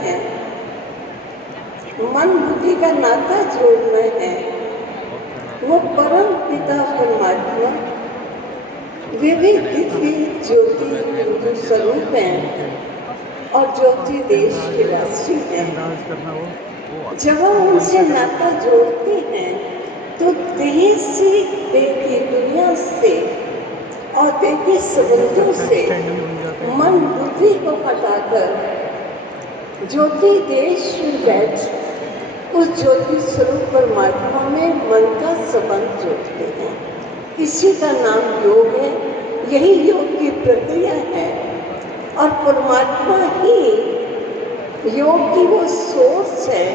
है, मन बुद्धि का नाता जोड़ना है। वो परम पिता परमात्मा वे भी दिव्य ज्योति हिंदू स्वरूप हैं और ज्योति देश के वासी हैं। जब हम उनसे नाता जोड़ते हैं तो देह से, देह की दुनिया से और देह के संबंधों से मन बुद्धि को हटाकर ज्योति देश में बैठ उस ज्योति स्वरूप परमात्मा में मन का संबंध जोड़ते हैं। इसी का नाम योग है। यही योग की प्रक्रिया है और परमात्मा ही योग की वो सोर्स है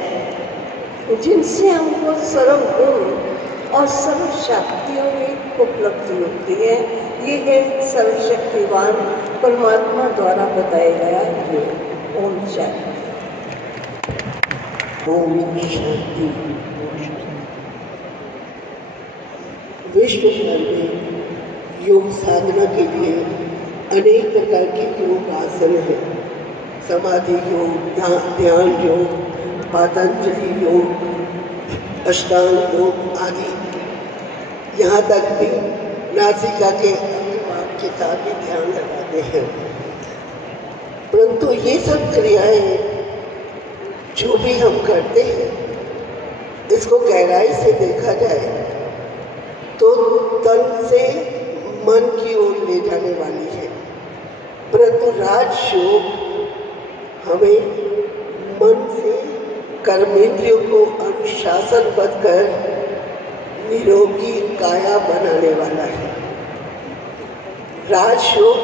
जिनसे हमको सर्व गुण और सर्व शक्तियों में उपलब्धि होती है। ये है सर्वशक्तिवान परमात्मा द्वारा बताया गया योग। ओम शांति। ओम शांति। विश्व भर में योग साधना के लिए अनेक प्रकार के योग आसन हैं। समाधि योग, ध्यान योग, पातंजलि योग, अष्टांग योग आदि। यहाँ तक भी नासिका के अंगभाग के साथ भी ध्यान लगाते हैं। परंतु ये सब क्रियाएं जो भी हम करते हैं, इसको गहराई से देखा जाए तो तन से मन की ओर ले जाने वाली है। परंतु राजयोग हमें मन से कर्मेंद्रियों को अनुशासनबद्ध कर निरोगी काया बनाने वाला है। राजयोग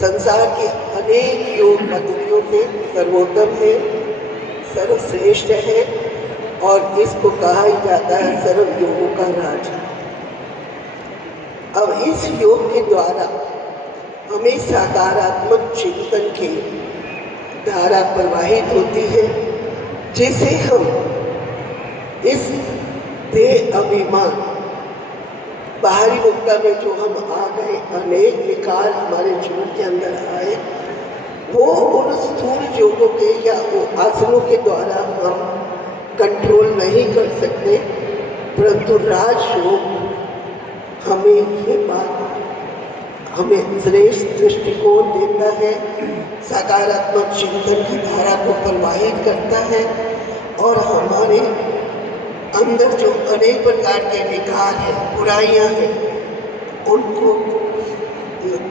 संसार के अनेक योग पद्धतियों से सर्वोत्तम है, सर्वश्रेष्ठ है और इसको कहा ही जाता है सर्व योगों का राज। अब इस योग के द्वारा हमें सकारात्मक चिंतन की धारा प्रवाहित होती है, जिसे हम इस देह अभिमान बाहरी मुक्ता में जो हम आ गए, अनेक विकार हमारे जीवन के अंदर आए, वो उन स्थूल योगों के या वो आसनों के द्वारा हम कंट्रोल नहीं कर सकते। परंतु राजयोग हमें ये बात हमें श्रेष्ठ दृष्टिकोण देता है, सकारात्मक चिंतन की धारा को प्रवाहित करता है और हमारे अंदर जो अनेक प्रकार के विकार हैं, बुराइयां हैं, उनको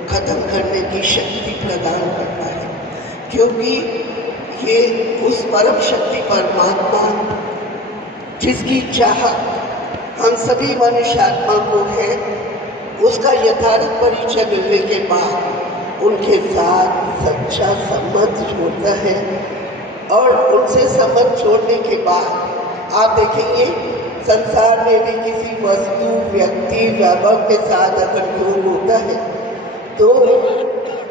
खत्म करने की शक्ति प्रदान करता है। क्योंकि ये उस परम शक्ति परमात्मा जिसकी चाहत हम सभी मनुष्य आत्मा को है, उसका यथार्थ परिचय मिलने के बाद उनके साथ सच्चा संबंध जोड़ता है और उनसे संबंध जोड़ने के बाद आप देखेंगे संसार में भी किसी वस्तु, व्यक्ति, वैभव के साथ अगर योग होता है तो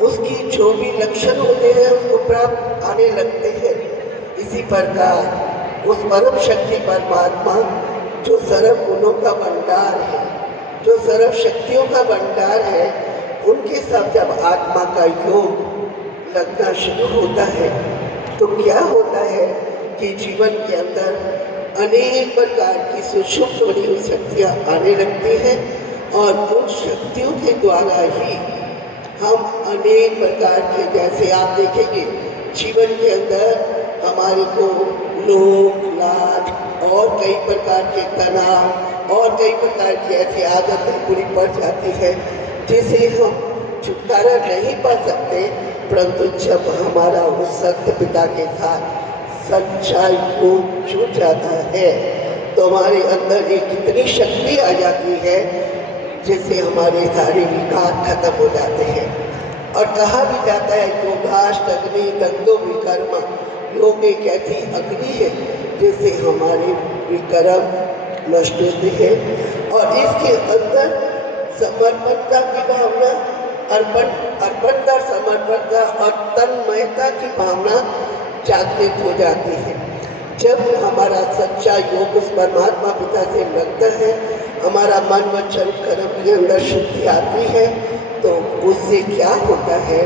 उसकी जो भी लक्षण होते हैं उसको प्राप्त आने लगते हैं। इसी प्रकार उस परम शक्ति परमात्मा जो सर्व गुणों का भंडार है, जो सर्व शक्तियों का भंडार है, उनके साथ जब आत्मा का योग लगना शुरू होता है तो क्या होता है कि जीवन के अंदर अनेक प्रकार की सुषुप्त बनी हुई शक्तियाँ आने लगती हैं और उन शक्तियों के द्वारा ही हम अनेक प्रकार के, जैसे आप देखेंगे जीवन के अंदर हमारे को लोभ, लाज और कई प्रकार के तनाव और कई प्रकार की ऐसी आदतें पूरी पड़ जाती है जिसे हम छुटकारा नहीं पा सकते। परंतु जब हमारा उस सत्य पिता के साथ सच्चा योग जुड़ जाता है तो हमारे अंदर एक इतनी शक्ति आ जाती है जिससे हमारे सारे विकार खत्म हो जाते हैं। और कहा भी जाता है योगाष्ट अग्नि दग्धो विकर्म, योग एक ऐसी अग्नि है जिससे हमारे विकर्म नष्ट होते हैं और इसके अंदर समर्पणता की भावना, अर्पणता, समर्पणता और तन्मयता की भावना जागृत हो जाती है। जब हमारा सच्चा योग उस परमात्मा पिता से लगता है, हमारा मन वचन कर्म के अंदर शुद्धि आती है, तो उससे क्या होता है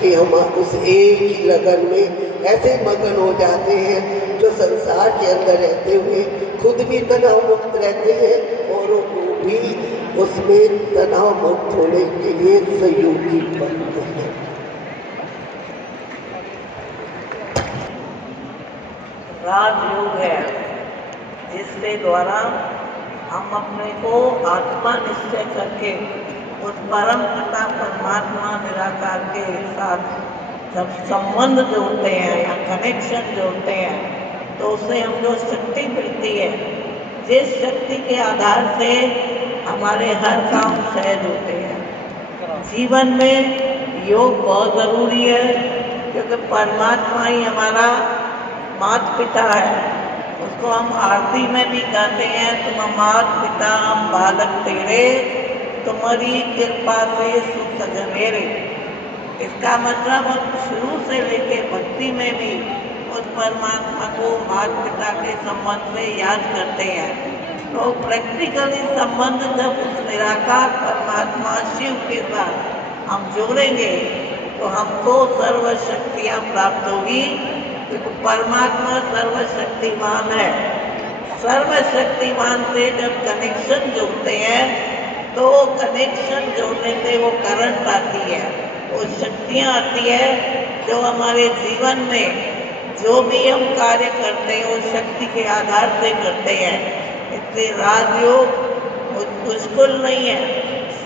कि हम उस एक ही लगन में ऐसे मगन हो जाते हैं जो संसार के अंदर रहते हुए खुद भी तनाव मुक्त रहते हैं, औरों को भी उसमें तनाव मुक्त होने के लिए सहयोगी बनते हैं। राजयोग है जिसके द्वारा हम अपने को आत्मा निश्चय करके उस परम पिता परमात्मा निराकार के साथ जब संबंध जोड़ते हैं या कनेक्शन जोड़ते हैं तो उससे हम जो शक्ति मिलती है, जिस शक्ति के आधार से हमारे हर काम सहज होते हैं। जीवन में योग बहुत ज़रूरी है क्योंकि परमात्मा ही हमारा माता पिता है। उसको हम आरती में भी कहते हैं, तुम मात पिता हम बालक तेरे, तुम्हारी कृपा से सुख जनेरे। इसका मतलब हम शुरू से लेके भक्ति में भी उस परमात्मा को माता पिता के संबंध में याद करते हैं। तो प्रैक्टिकली संबंध जब उस निराकार परमात्मा शिव के साथ हम जोड़ेंगे तो हमको सर्वशक्तियाँ प्राप्त होगी, क्योंकि परमात्मा सर्वशक्तिमान है। सर्वशक्तिमान से जब कनेक्शन जोड़ते हैं तो कनेक्शन जोड़ने से वो करंट आती है, वो शक्तियाँ आती है जो हमारे जीवन में जो भी हम कार्य करते हैं वो शक्ति के आधार से करते हैं। इसलिए राजयोग मुश्किल नहीं है,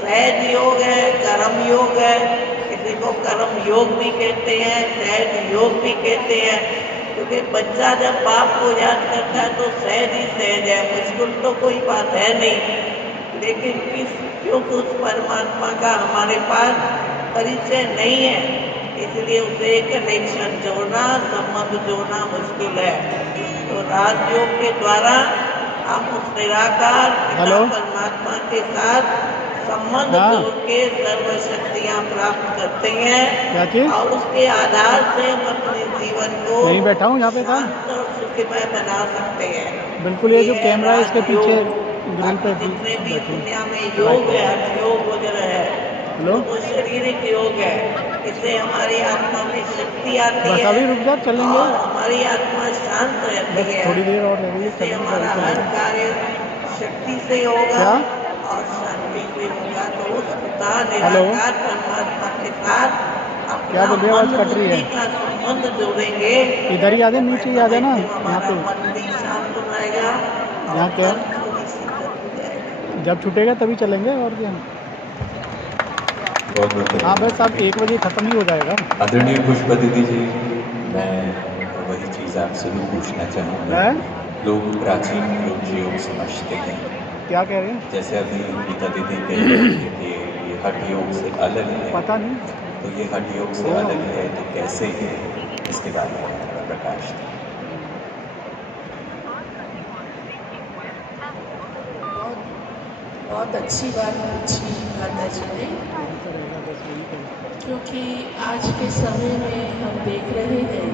सहज योग है, कर्म योग है। किसी को कर्म योग भी कहते हैं, सहज योग भी कहते हैं, क्योंकि बच्चा जब बाप को याद करता है तो सहज ही सहज है, मुश्किल तो कोई बात है नहीं। लेकिन क्योंकि उस परमात्मा का हमारे पास परिचय नहीं है, इसलिए उसे कनेक्शन जोड़ना, संबंध जोड़ना मुश्किल है। तो राजयोग के द्वारा हम उस निराकार पिता परमात्मा के साथ संबंध जोड़ के सर्वशक्तियाँ प्राप्त करते हैं और उसके आधार से हम अपने जीवन को नहीं बैठा हूँ यहाँ पे था और सुखमय बना सकते हैं। बिल्कुल। ये जो कैमरा है इसके पीछे ग्रिल पे जितने भी दुनिया में योग है, योग वगैरह है, वो शारीरिक योग है। इससे हमारी आत्मा में शक्ति आती है, अभी रुक जा, चलेंगे। और हमारी आत्मा शांत रहती है। थोड़ी देर और लगेगी, इससे हमारा हर कार्य शक्ति से होगा और शांति से होगा। तो उस पिता निराकार परमात्मा के साथ क्या बोल रहे हो, आवाज कट रही है। का संबंध जोड़ेंगे, इधर ही आ जाए, नीचे ही आ जाए ना, यहाँ पे मन भी शांत हो जाएगा। यहाँ क्या जब छूटेगा तभी चलेंगे और क्या। हाँ बस अब 1 बजे खत्म ही हो जाएगा। आदरणीय पुष्पा दीदी जी, मैं वही चीज़ आपसे भी पूछना चाहूँगा। लोग प्राचीन योग समझते हैं, क्या कह रहे हैं? जैसे अभी गीता दीदी कह रहे थे कि ये हठ योग से अलग है, पता नहीं। तो ये हठ योग से अलग है तो कैसे है, इसके बारे में थोड़ा प्रकाश दें। बहुत अच्छी बात पूछी माता जी ने, क्योंकि आज के समय में हम देख रहे हैं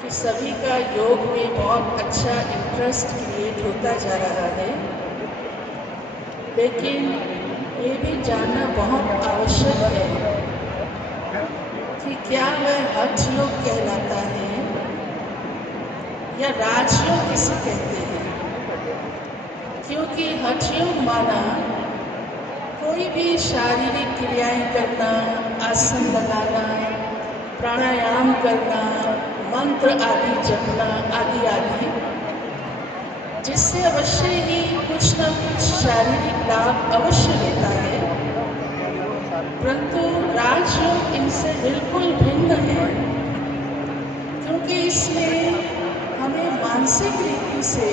कि सभी का योग में बहुत अच्छा इंटरेस्ट क्रिएट होता जा रहा है, लेकिन ये भी जानना बहुत आवश्यक है कि क्या वह हठ योग कहलाता है या राजयोग किसे कहते हैं। क्योंकि हठ योग माना कोई भी शारीरिक क्रियाएं करना, आसन लगाना, प्राणायाम करना, मंत्र आदि जपना आदि आदि, जिससे अवश्य ही कुछ न कुछ शारीरिक लाभ अवश्य लेता है, परंतु राजयोग इनसे बिल्कुल भिन्न है। क्योंकि इसमें हमें मानसिक रीति से,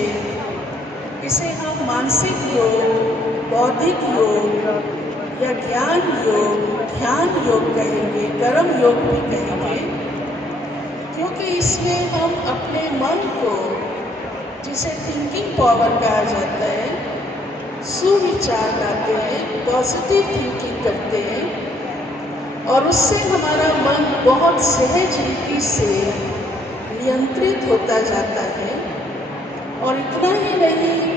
इसे हम मानसिक योग, बौद्धिक योग या ज्ञान योग, ध्यान योग कहेंगे, कर्म योग भी कहेंगे, क्योंकि इसमें हम अपने मन को, जिसे थिंकिंग पावर कहा जाता है, सुविचार लाते हैं, पॉजिटिव थिंकिंग करते हैं और उससे हमारा मन बहुत सहज रीति से नियंत्रित होता जाता है। और इतना ही नहीं,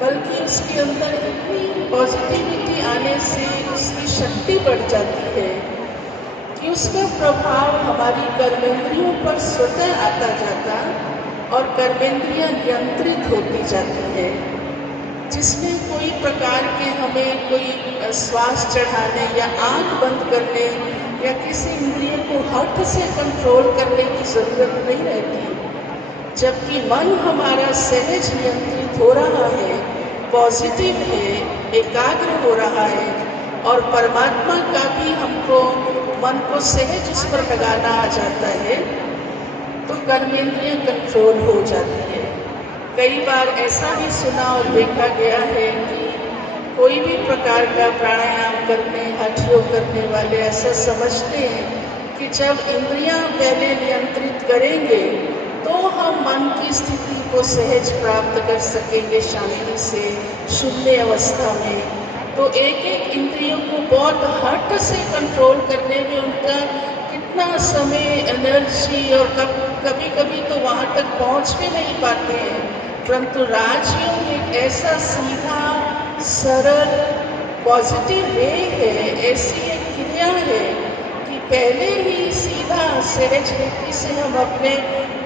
बल्कि उसके अंदर इतनी पॉजिटिविटी आने से उसकी शक्ति बढ़ जाती है कि उसका प्रभाव हमारी कर्मेंद्रियों पर स्वतः आता जाता और कर्मेंद्रियां नियंत्रित होती जाती है, जिसमें कोई प्रकार के हमें कोई श्वास चढ़ाने या आंख बंद करने या किसी इंद्रिय को हठ से कंट्रोल करने की ज़रूरत नहीं रहती। जबकि मन हमारा सहज नियंत्रित हो रहा है, पॉजिटिव है, एकाग्र हो रहा है और परमात्मा का भी हमको मन को सहज उस पर लगाना आ जाता है, तो कर्मेंद्रियां कंट्रोल हो जाती है। कई बार ऐसा भी सुना और देखा गया है कि कोई भी प्रकार का प्राणायाम करने, हठ योग करने वाले ऐसा समझते हैं कि जब इंद्रियां पहले नियंत्रित करेंगे तो हम मन की स्थिति को सहज प्राप्त कर सकेंगे शांति से, शून्य अवस्था में। तो एक एक इंद्रियों को बहुत हट से कंट्रोल करने में उनका कितना समय, एनर्जी और कभी कभी तो वहाँ तक पहुँच भी नहीं पाते हैं। परंतु राजयोग एक ऐसा सीधा, सरल, पॉजिटिव वे है, ऐसी एक क्रिया है कि पहले ही सीधा सहज रीति से हम अपने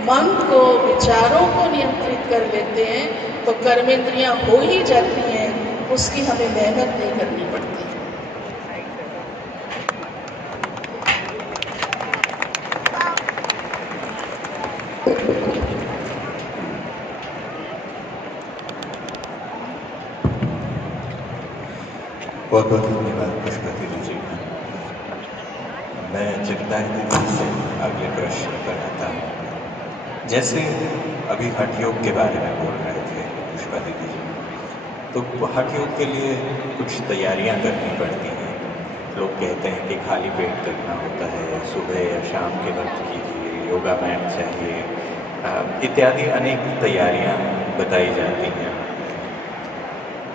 मन को, विचारों को नियंत्रित कर लेते हैं तो कर्मेंद्रियां हो ही जाती हैं, उसकी हमें मेहनत नहीं करनी पड़ती। बहुत बहुत धन्यवाद पुष्पति जी। मैं जगदाय दीदी से अगले प्रश्न पर आता हूँ। जैसे अभी हठ योग के बारे में बोल रहे थे पुष्पति जी, तो हठ योग के लिए कुछ तैयारियाँ करनी पड़ती हैं। लोग कहते हैं कि खाली पेट करना होता है, सुबह या शाम के वक्त कीजिए, योगा मैट चाहिए, इत्यादि अनेक तैयारियाँ बताई जाती हैं।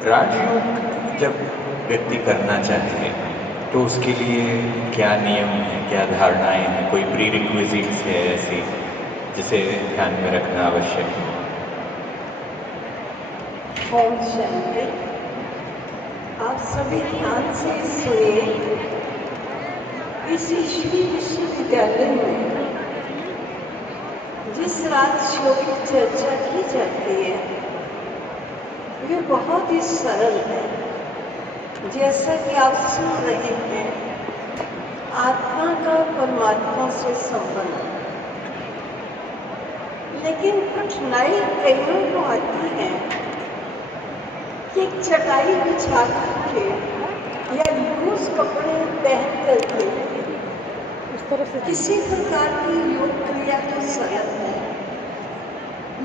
राजयोग जब व्यक्ति करना चाहे तो उसके लिए क्या नियम है, क्या धारणाएं हैं, कोई प्री रिक्विजिट्स है ऐसी जिसे ध्यान में रखना आवश्यक है? ओम शांति। आप सभी ध्यान से सुनिए। इस ईश्वरीय विश्वविद्यालय में जिस राजयोग की चर्चा की जाती है वे बहुत ही सरल है। जैसा कि आप सुन रहे हैं, आत्मा का परमात्मा से संबंध, लेकिन कठिनाई कईयों को आती है कि एक चटाई बिछा करके या लूज कपड़े पहन करके किसी प्रकार की योग क्रिया तो सरल है,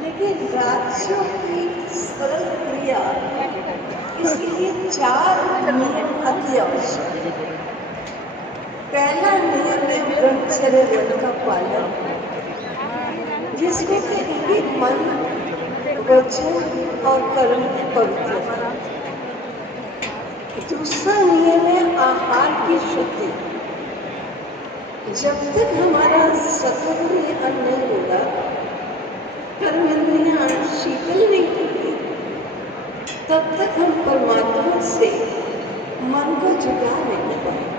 लेकिन राजयोग की सरल क्रिया इसलिए 4 नियम अति आवश्यक है। पहला नियम है ब्रह्मचर्य व्रत का पालन, जिसमें कहेंगे मन, वचन और कर्म पवित्रता। दूसरा नियम है आहार की शुद्धि। जब तक हमारा सत्वगुणी अन्न नहीं होगा, कर्मेंद्रियां शीतल नहीं होगी, तब तक हम परमात्मा से मन को जुटा नहीं पाएंगे।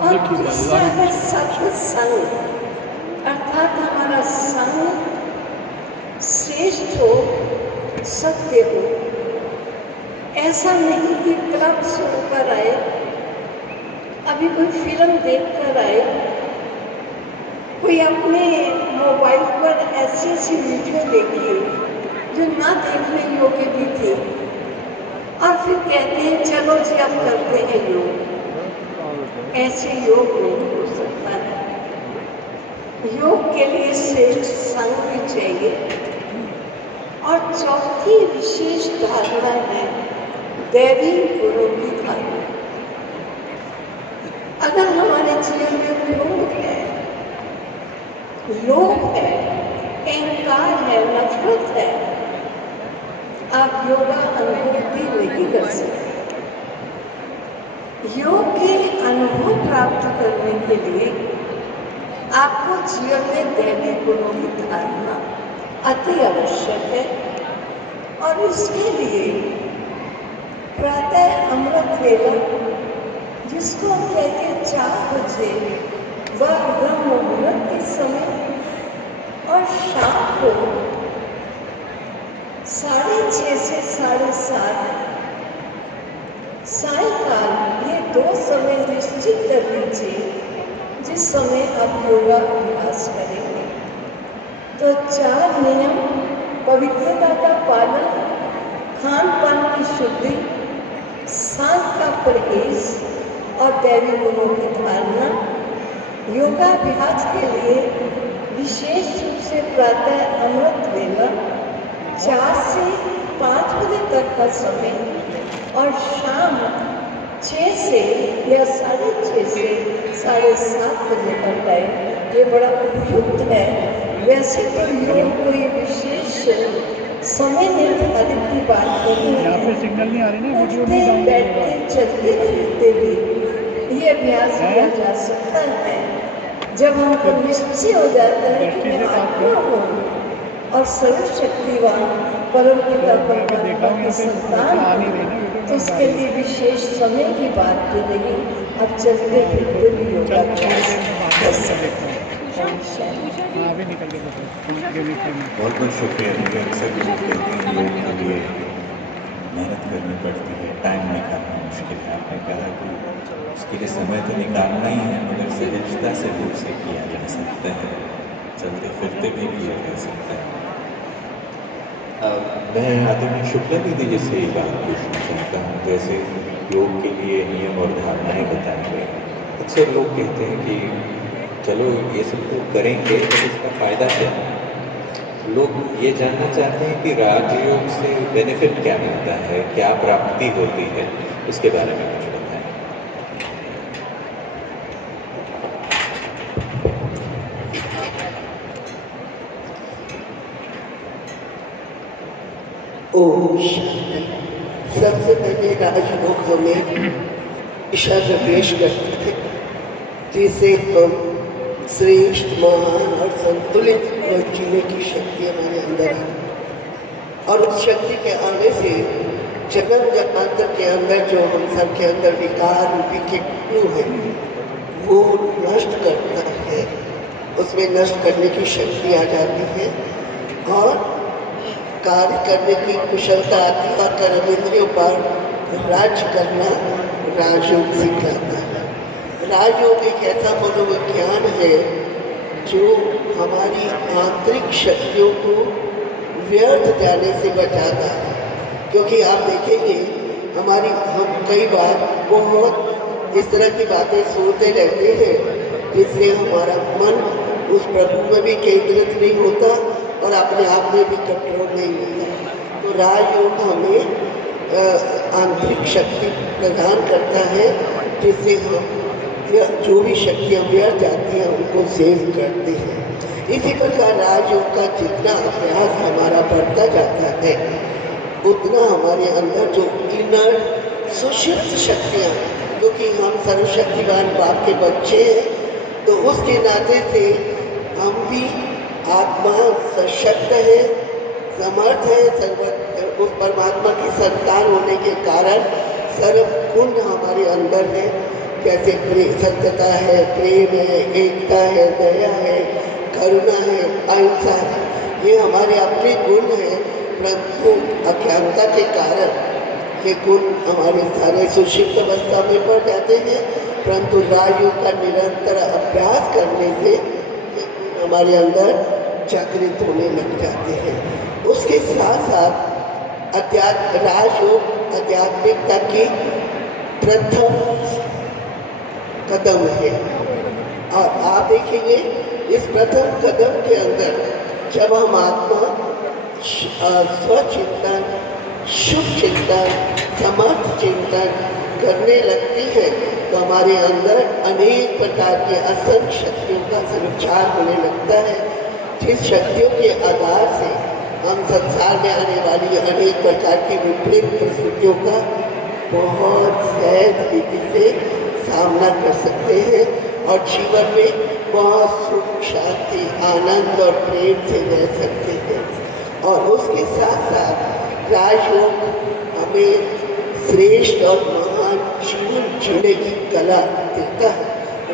और तीसरा है सत्संग, अर्थात हमारा संग श्रेष्ठ हो, सत्य हो। ऐसा नहीं कि क्लब से होकर आए, अभी कोई फिल्म देखकर आए, कोई अपने मोबाइल पर ऐसी वीडियो देखी जो ना देखने योग्य भी थी और फिर कहते हैं चलो जी अब करते हैं योग। ऐसे योग नहीं हो सकता है। योग के लिए श्रेष्ठ संग भी चाहिए। और चौथी विशेष धारणा है दैवी गुरु की धारणा। अगर हमारे जीवन में लोभ है, अहंकार है, नफरत है, आप योगा अनुभूति नहीं कर सकते। योग के अनुभव प्राप्त करने के लिए आपको जीवन में दैवी गुणों की धारणा अति आवश्यक है। और इसके लिए प्रातः अमृत वेला, जिसको हम कहते हैं 4 बजे वह ब्रह्म मुहूर्त के समय, और शाम को 6:30 से 7:30 सायकाल, ये 2 समय निश्चित कर लीजिए जिस समय आप योगा अभ्यास करेंगे। तो 4 नियम: पवित्रता का पालन, खान पान की शुद्धि, सांस का परहेज और दैवी गुणों की धारणा। योगाभ्यास के लिए विशेष रूप से प्रातः अमृत वेला 4 से 5 बजे तक का समय और शाम 6 से या 6:30 से 7:30 बजे का टाइम, ये बड़ा उपयुक्त है। वैसे तो योग कोई विशेष समय निर्धारित की बात नहीं यहाँ पे है। सिग्नल नहीं आ रही ना, वीडियो उठते, भी डाउन बैठते, चलते फिरते भी ये अभ्यास किया जा सकता है। जब हमको निश्चय हो जाता है कि मैं आत्मा हूँ और सर्वशक्तिवान परम पिता परमात्मा की संतान हूँ, तो इसके लिए विशेष समय की बात भी नहीं। अब चलते फिरते भी योगा कर सकते हैं। हाँ, अभी निकल के बहुत बहुत शुक्रिया। मुझे अक्सर लोग कहते हैं योग के लिए मेहनत करनी पड़ती है, टाइम निकालना मुश्किल है। आपने कहा कि उसके लिए समय तो निकालना ही है, मगर सहजता से रूप से किया जा सकता है, चलते फिरते भी किया जा सकता है। मैं आदरणीय शुक्ला दीदी जी से ये बात पूछना चाहता हूँ। जैसे योग के लिए नियम और धारणाएँ बताई गई, अक्सर लोग कहते हैं कि चलो ये सब तो करेंगे तो इसका फ़ायदा क्या है। लोग ये जानना चाहते हैं कि राजयोग से बेनिफिट क्या मिलता है, क्या प्राप्ति होती है, उसके बारे में कुछ बताएं। ओम शांति। सबसे पहले राजयोग हमें दिशा निर्देश करते हैं, जिसे हम श्रेष्ठ, महान और संतुलित जीने की शक्ति हमारे अंदर है। और उस शक्ति के आने से जन्म जन्मांतर के अंदर जो हम सब के अंदर विकार रूपी किट्टू है वो नष्ट करता है, उसमें नष्ट करने की शक्ति आ जाती है और कार्य करने की कुशलता आती है और कर्मेंद्रियों पर राज्य करना राजयोग सिखाता है। राजयोग एक ऐसा मनोविज्ञान है जो हमारी आंतरिक शक्तियों को व्यर्थ जाने से बचाता है। क्योंकि आप देखेंगे हम कई बार बहुत इस तरह की बातें सुनते रहते हैं जिससे हमारा मन उस प्रभु में भी केंद्रित नहीं होता और अपने आप में भी कंट्रोल नहीं होता। तो राजयोग हमें आंतरिक शक्ति प्रदान करता है, जिससे हम जो भी शक्तियाँ व्यर्थ जाती हैं उनको सेव करते हैं। इसी प्रकार राजयोग का जितना अभ्यास हमारा बढ़ता जाता है उतना हमारे अंदर जो इनर सुषुप्त शक्तियाँ, क्योंकि हम सर्वशक्तिवान बाप के बच्चे हैं, तो उसके नाते से हम भी आत्मा सशक्त है, समर्थ है, उस परमात्मा की संतान होने के कारण सर्व गुण हमारे अंदर है। जैसे सत्यता है, प्रेम है, एकता है, दया है, करुणा है, अहिंसा है, ये हमारे अपने गुण हैं। परंतु अज्ञानता के कारण ये गुण हमारे सारे सुषुप्त अवस्था में पड़ जाते हैं, परंतु राजयोग का निरंतर अभ्यास करने से ये गुण हमारे अंदर जागृत होने लग जाते हैं। उसके साथ साथ राजयोग आध्यात्मिकता की प्रथम कदम है। और आप देखेंगे इस प्रथम कदम के अंदर जब हम आत्मा स्वचिंतन, शुभ चिंतन, समर्थ चिंतन करने लगती है तो हमारे अंदर अनेक प्रकार के असंख्य शक्तियों का संचार होने लगता है, जिस शक्तियों के आधार से हम संसार में आने वाली अनेक प्रकार की विपरीत परिस्थितियों का बहुत सहज रीति से सामना कर सकते हैं और जीवन में बहुत सुख, शांति, आनंद और प्रेम से रह सकते हैं। और उसके साथ साथ राजयोग हमें श्रेष्ठ और महान जीवन जीने की कला देता है।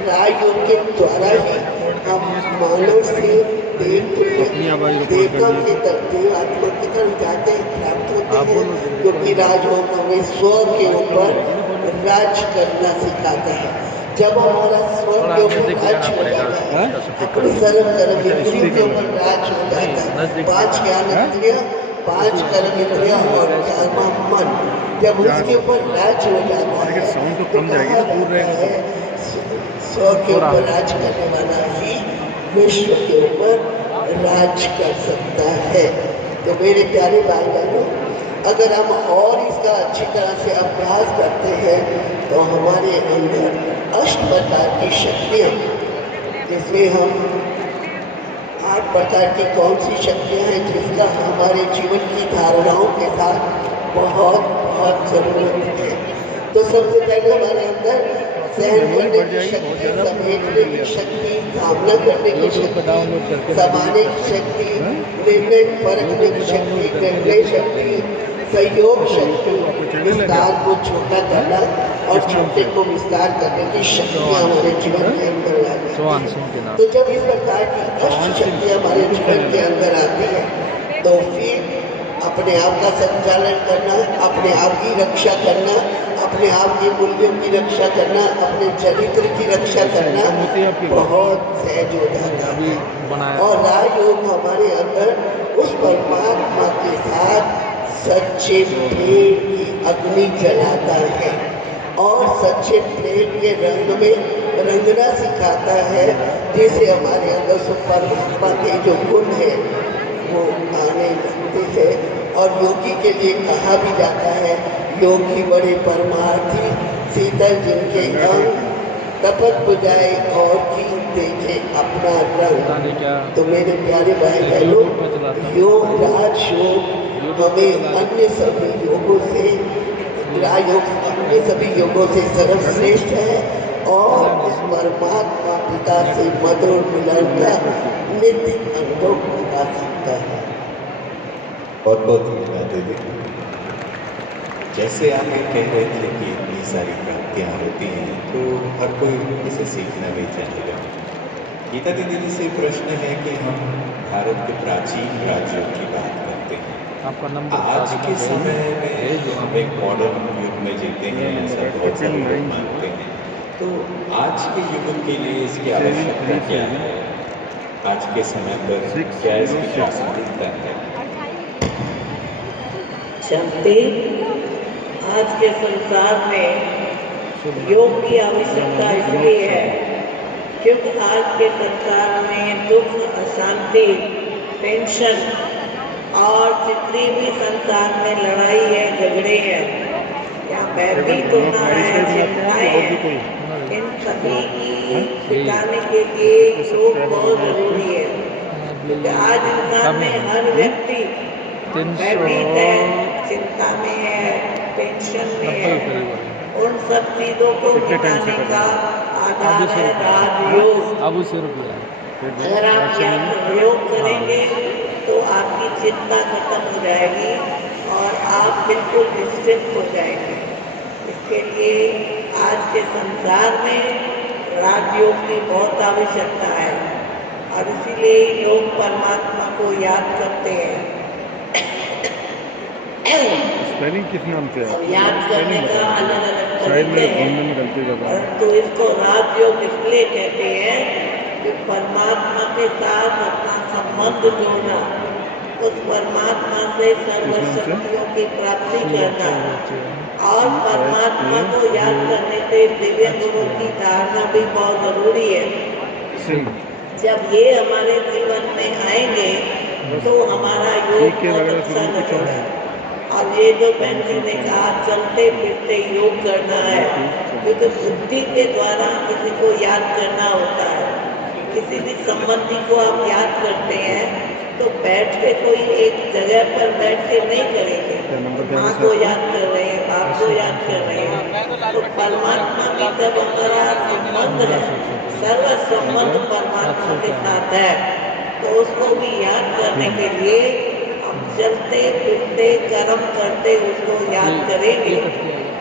राजयोग के द्वारा ही हम मानव से देवता की तरफ देवात्मा की तरफ जाते हैं, प्राप्त होते हैं, क्योंकि राजयोग हमें स्व के ऊपर राज करना सिखाता है। जब हमारा स्व के ऊपर राज हो जाता है, अपने सर्व कर्म इंद्रियों के ऊपर राज हो जाता है, 5 ज्ञान इंद्रियां, 5 कर्म इंद्रियां और मन, जब उसके ऊपर राज हो जाता है तो स्व के ऊपर राज करने वाला ही विश्व के ऊपर राज कर सकता है। तो मेरे प्यारे भाई बहनों, अगर हम और इसका अच्छी तरह से अभ्यास करते हैं तो हमारे अंदर 8 प्रकार की शक्तियाँ, जिसमें हम 8 प्रकार की कौन सी शक्तियाँ हैं जिसका हमारे जीवन की धारणाओं के साथ बहुत ज़रूरत है। तो सबसे पहले हमारे अंदर सहन करने की शक्ति, समेटने की शक्ति, सामना करने की शक्ति, समाने की शक्ति, निर्णय परखने की शक्ति, निर्णय शक्ति, सहयोग शक्ति, विस्तार को छोटा करना और छोटे को विस्तार करने की शक्तियाँ हमारे जीवन के अंदर आती हैं। तो जब इस प्रकार की 8 शक्तियाँ हमारे जीवन के अंदर आती है तो फिर अपने आप का संचालन करना, अपने आप की रक्षा करना, अपने आप के मूल्यों की रक्षा करना, अपने चरित्र की रक्षा करना बहुत सहज हो जाता है। और राजयोग हमारे अंदर उस परमात्मा के साथ सच्चे प्रेम की अग्नि जलाता है और सच्चे प्रेम के रंग में रंगना सिखाता है, जिससे हमारे अंदर उस परमात्मा के जो गुण है वो आने लगते हैं। और योगी के लिए कहा भी जाता है, योगी बड़े परमार्थी, शीतल जिनके अंग, तपत बुझाए और की देखे अपना रंग। तो मेरे प्यारे भाई बहनों, योग राजयोग हमें अन्य सभी योगों से, राजयोग अन्य सभी योगों से सर्वश्रेष्ठ है और उस परमात्मा पिता से मधुर मिलन का नित्य अनुभव करा सकता है। बहुत बहुत धन्यवाद दीदी। जैसे आप ये कह रहे थे कि इतनी सारी प्राप्तियाँ होती हैं तो हर कोई इसे सीखना भी चाहेगा। गीता दीदी से प्रश्न है कि हम भारत के प्राचीन राज्यों की बात करते हैं, आपका नंबर आज के समय में जो हम एक मॉडर्न युग में जीते हैं, ऐसा बहुत सारे लोग मानते हैं, तो आज के युग के लिए इसकी आवश्यकता क्या है? आज के समय पर क्या इसकी प्रासंगिकता है? शांति, आज के संसार में योग की आवश्यकता इसलिए है क्योंकि आज के संसार में दुख, अशांति, टेंशन और जितनी भी संसार में लड़ाई है, झगड़े हैं या भयभीत होना है, चिंताएं हैं, इन सभी की मिटाने के लिए योग बहुत जरूरी है। क्योंकि आज इंसान में हर व्यक्ति भयभीत है, चिंता में है, टेंशन में है। उन सब चीज़ों को मिटाने का आधार है राजयोग। अगर आप योग करेंगे तो आपकी चिंता खत्म हो जाएगी और आप बिल्कुल निश्चिंत हो जाएंगे। इसके लिए आज के संसार में राजयोग की बहुत आवश्यकता है और इसीलिए लोग परमात्मा को याद करते हैं। स्पेलिंग किस नाम से है? याद करने का अलग अलग तरीके हैं, परंतु इसको राजयोग इसलिए कहते हैं कि परमात्मा के साथ अपना संबंध जोड़ना, उस परमात्मा से सर्व शक्तियों की प्राप्ति करना और परमात्मा को याद करने से दिव्य गुणों की धारणा भी बहुत जरूरी है। जब ये हमारे जीवन में आएंगे तो हमारा योग बहुत अच्छा लगेगा। और ये जो बहन ने कहा चलते फिरते योग करना है, क्योंकि बुद्धि के द्वारा किसी को याद करना होता है। किसी भी संबंधी को आप याद करते हैं तो बैठ के कोई एक जगह पर बैठ के नहीं करेंगे। माँ को याद कर रहे हैं, बाप को याद कर रहे हैं, तो परमात्मा की जब हमारा संबंध है, सर्व संबंध परमात्मा के साथ है, तो उसको भी याद करने के लिए हम चलते फिरते कर्म करते उसको याद करेंगे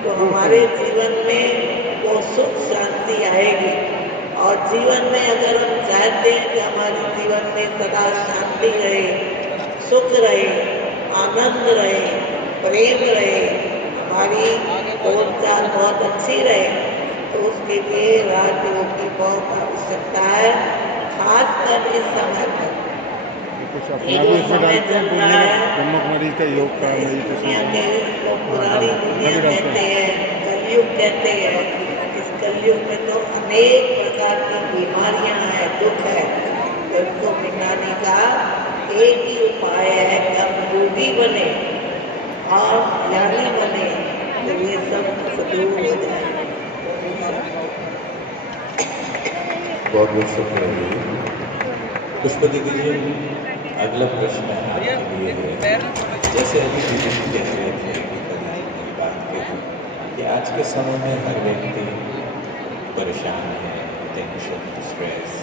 तो हमारे जीवन में वो सुख शांति आएगी। और जीवन में अगर हम चाहते हैं कि हमारे जीवन में सदा शांति रहे, सुख रहे, आनंद रहे, प्रेम रहे, हमारी बोलचाल बहुत अच्छी रहे, तो उसके लिए राजयोग की बहुत आवश्यकता है, खासकर इस समय पर। कुछ अपना भी इसमें डालते हैं ब्रह्मकुमारी का योग का दुनिया के लोग पुरानी दुनिया कहते हैं, कलयुग कहते हैं। इस कलयुग में तो अनेक प्रकार की बीमारियां हैं, दुख है, उनको मिटाने का एक ही उपाय है कि हम योगी बने और ज्ञानी बने तो ये सब दूर हो जाए। बहुत बहुत शुक्रिया। पुष्पा दीदी जी, अगला प्रश्न आपके लिए है। जैसे अभी दीदी जी कह रहे थे कि बात कही कि आज के समय में हर व्यक्ति परेशान है, टेंशन, स्ट्रेस,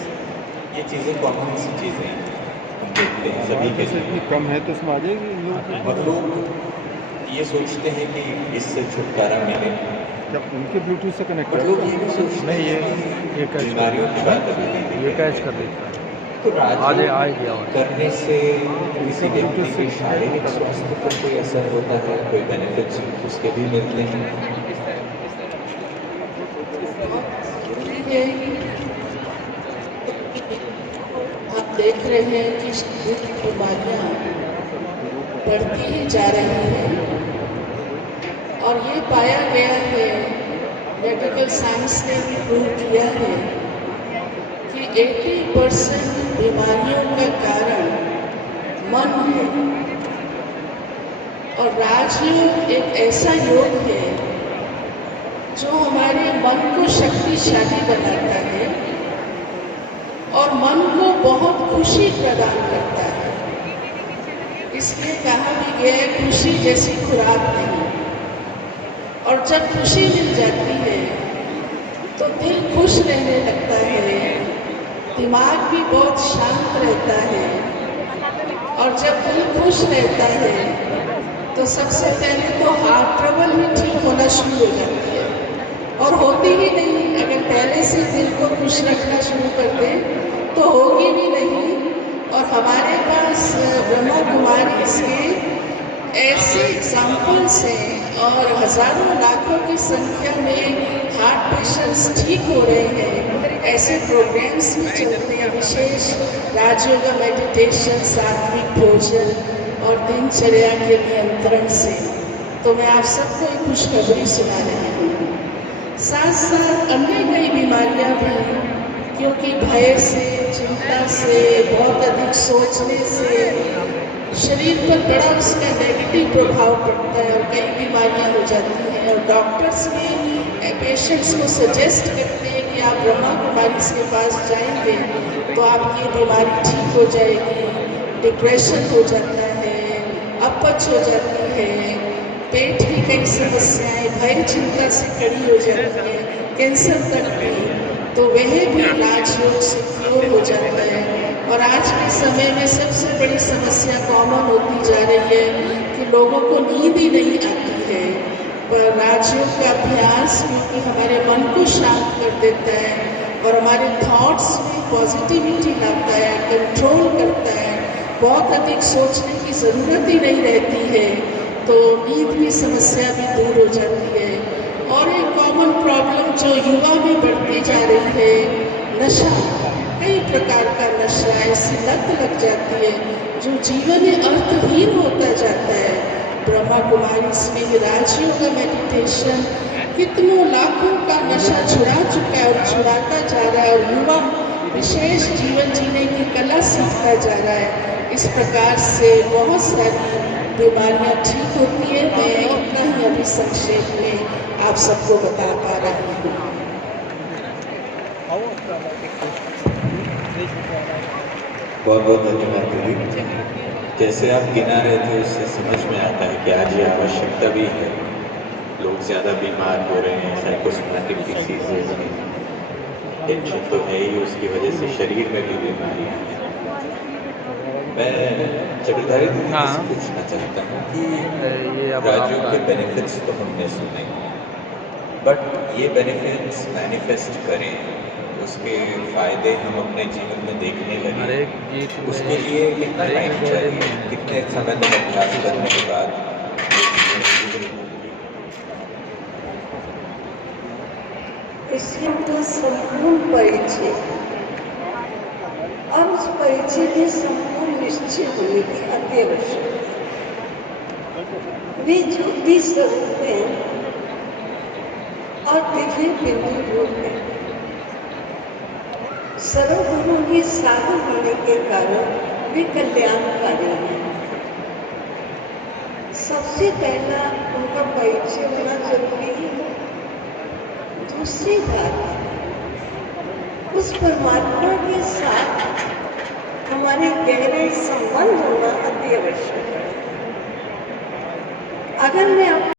ये चीज़ें कॉमन सी चीज़ें हैं, हम देखते हैं सभी के जैसे इतनी कम है तो इसमें आ जाएगी और लोग ये सोचते हैं कि इससे छुटकारा मिले, जब उनके ब्लूटूथ से कनेक्ट बट लोग ये भी सोचते नहीं, हैं ये कैच बीमारियों की बात अभी नहीं ये कैच कर देता है। तो राजयोग आ गया करने से किसी व्यक्ति के शारीरिक स्वास्थ्य पर कोई असर होता है, कोई बेनिफिट्स उसके भी मिलते हैं? आप देख रहे हैं कि शरीर की बीमारियां बढ़ती ही जा रही हैं और ये पाया गया है, मेडिकल साइंस ने भी प्रूव किया है कि 80% बीमारियों का कारण मन है। और राजयोग एक ऐसा योग है जो हमारे मन को शक्तिशाली बनाता है और मन को बहुत खुशी प्रदान करता है। इसलिए कहा भी गया है, खुशी जैसी खुराक नहीं। और जब खुशी मिल जाती है तो दिल खुश रहने लगता है, दिमाग भी बहुत शांत रहता है। और जब दिल खुश रहता है तो सबसे पहले तो हार्ट ट्रबल भी ठीक होना शुरू हो जाती है, और होती ही नहीं। अगर पहले से दिल को खुश रखना शुरू कर दें तो होगी भी नहीं। और हमारे पास ब्रह्मा कुमारी इसके ऐसे एग्जाम्पल्स हैं और हजारों लाखों की संख्या में हार्ट पेशेंट्स ठीक हो रहे हैं। ऐसे प्रोग्राम्स भी चलते हैं, विशेष राजयोग, मेडिटेशन, सात्विक भोजन और दिनचर्या के नियंत्रण से। तो मैं आप सबको एक खुशखबरी सुना रही हूँ। साथ साथ अन्य कई बीमारियाँ भी, क्योंकि भय से, चिंता से, बहुत अधिक सोचने से शरीर पर बड़ा उसका नेगेटिव प्रभाव पड़ता है और कई बीमारियां हो जाती हैं। और डॉक्टर्स भी पेशेंट्स को सजेस्ट करते हैं कि आप ब्रह्मा कुमारी के पास जाएंगे तो आपकी बीमारी ठीक हो जाएगी। डिप्रेशन हो जाता है, अपच हो जाती है, पेट की कई समस्याएं, भय चिंता से कड़ी हो जाती है, कैंसर तक भी, तो वह भी राजयोग से क्योर हो जाता है। और आज के समय में सबसे बड़ी समस्या कॉमन होती जा रही है कि लोगों को नींद ही नहीं आती है। पर राजयोग का अभ्यास क्योंकि हमारे मन को शांत कर देता है और हमारे थॉट्स में पॉजिटिविटी लाता है, कंट्रोल करता है, बहुत अधिक सोचने की ज़रूरत ही नहीं रहती है, तो नींद की समस्या भी दूर हो जाती है। और एक कॉमन प्रॉब्लम जो युवा में बढ़ती जा रही है, नशा, कई प्रकार का नशा, ऐसी लत लग जाती है जो जीवन में अर्थहीन होता जाता है। ब्रह्मा कुमारी में राजयोग मेडिटेशन कितनों लाखों का नशा छुड़ा चुका है और छुड़ाता जा रहा है, और युवा विशेष जीवन जीने की कला सीखता जा रहा है। इस प्रकार से बहुत सारी बीमारियां ठीक होती है। मैं इतना ही अभी संक्षेप में आप सबको बता पा रही हूँ। बहुत बहुत धन्यवाद दीदी। जैसे आप गिना रहे थे उससे समझ में आता है कि आज ये आवश्यकता भी है। लोग ज़्यादा बीमार हो रहे हैं, साइकोसोमैटिक डिसीजेज में टेंशन तो है ही, उसकी वजह से शरीर में भी बीमारियाँ हैं। मैं चक्रधारी दीदी हाँ। से पूछना चाहता हूँ कि ये अब राजयोग आपका के बेनिफिट्स तो हमने सुने, बट ये बेनिफिट्स मैनिफेस्ट करें, उसके फायदे हम अपने जीवन में देखने हर लगे, एक गीत में उसके लिए कितना हर एक टाइम में चाहिए, कितने समय तक अभ्यास करने के बाद इसलिए उनका संपूर्ण परिचय और उस परिचय के संपूर्ण निश्चय होने की अति आवश्यक है। वे ज्योति स्वरूप हैं और दिव्य बिंदु रूप है। सर्वगुणों के साधन होने के कारण वे कल्याणकारी हैं। सबसे पहला उनका परिचय होना जरूरी है। दूसरी बात, उस परमात्मा के साथ हमारे गहरे संबंध होना अति आवश्यक है। अगर मैं